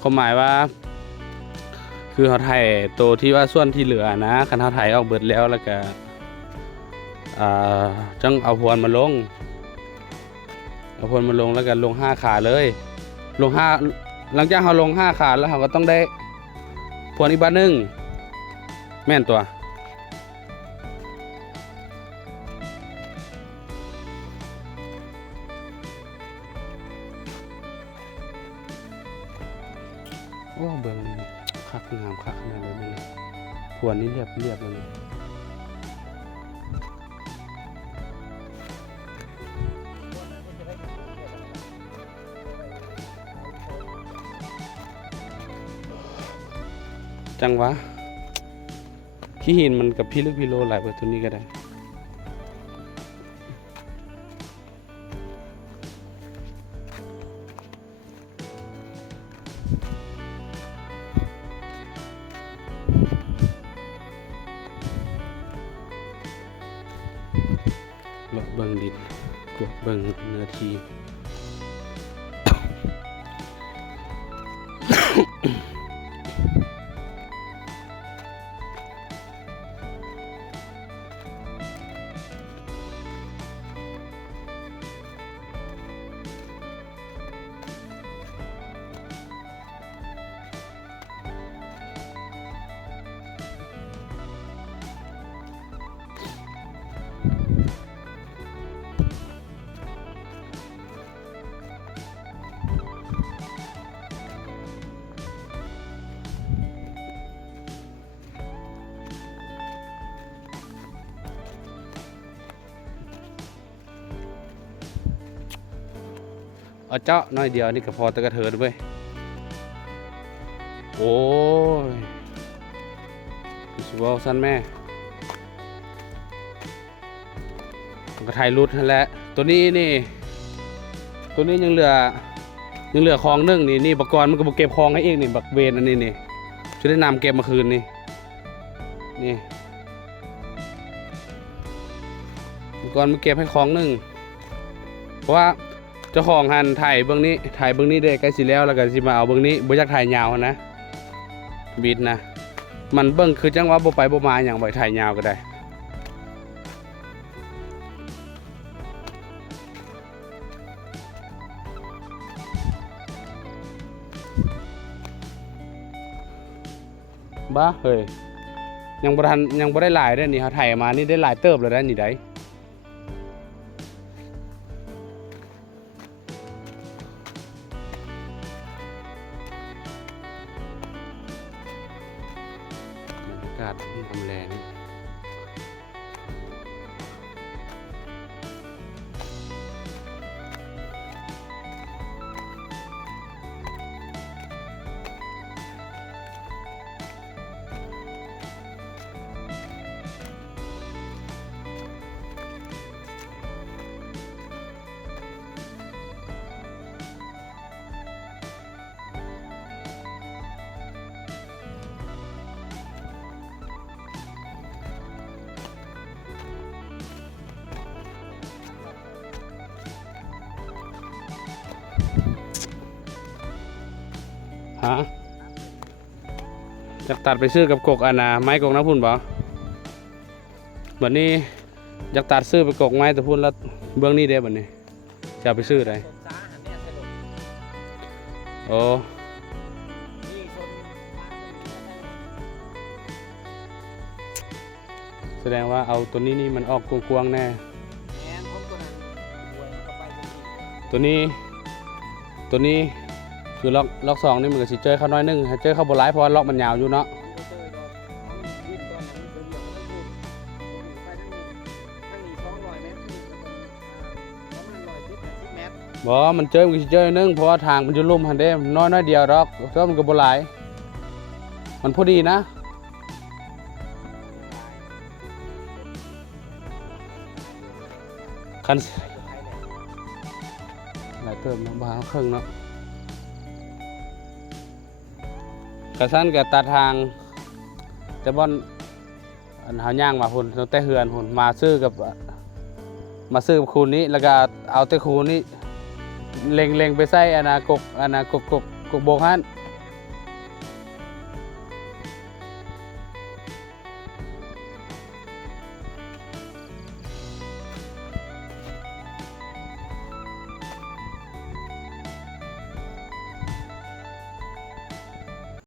ความหมายว่าคือเขาไถตัวที่ว่าส่วนที่เหลือนะคันเขาไถออกเบิดแล้วก็จังเอาพวนมาลงแล้วก็ลง5ขาเลยลง5หลังจากเขาลง5ขาแล้วเขาก็ต้องได้พวนอีกบ้านนึงแม่นตัวโอ้เบิ่งคักงามคักขนาดเลยพวนนี้เรียบเลยจังวะขี้หินมันกับพี่ลึกพี่โลหลายเบอร์ตัวนี้ก็ได้เลาะเบิ่งดินกดเบิ่งเนื้อที่เอาเจาะน้อยเดียวนี่ก็พอตะกระเทินเว้ยโอ้ยสุบอสั้นแม่กระไทยรุดนั่นแหละตัวนี้ยังเหลือคลองนึงนี่บักกรมันก็บเก็บคลองให้เองนี่บักเวนอันนี้นี่จะได้นำเก็บมาคืนนี่บักกรมันเก็บให้คลองนึงเพราะว่าเจ้าของหันถ่ายเบื้องนี้ได้ใกล้สิแล้วก็สิมาเอาเบื้องนี้บ่อยากถ่ายยาวนะบิดนะมันเบื้องคือจังว่าบ่ไปบ่มาอย่างบ่ถ่ายยาวก็ได้บ้าเฮ้ยยังบ่ได้หลายได้นี่เขาถ่ายมานี่ได้หลายเติบเลยได้นี่ได้อากาศทำแรงฮะอยากตัดไปซื้อกับกกไม้กกน้ำพุ่นบ่บัดนี้อยากตัดซื้อไปกกไม้แต่พุ่นแล้วเบื้องนี้ได้บัดนี้จะไปซื้อได้โอ้แสดงว่าเอาตัวนี้มันออกกวางๆแน่ตัวนี้คือล็อก2นี่มันก็สิเจอเข้าน้อยนึงเจอเข้าบ่หลายเพราะว่าล็อกมันยาวอยู่เนาะบ่มันเจอมันสิเจอนึงเพราะว่าทางมันอยู่ลุ่มหั่นเด้น้อยเดียวดอกเพราะมันก็บ่หลายมันพอดีนะคันหลายเติมเนาะบ่หาครึ่งเนาะกระสั้นกับตัดทางแต่บ่อนหาย่างมาหุ่นตั้งแต่เฮือนหุ่นมาซื้อกับคูนี้แล้วก็เอาแต่คูนี้ เล็งไปใส่อนากกกกโบกฮัน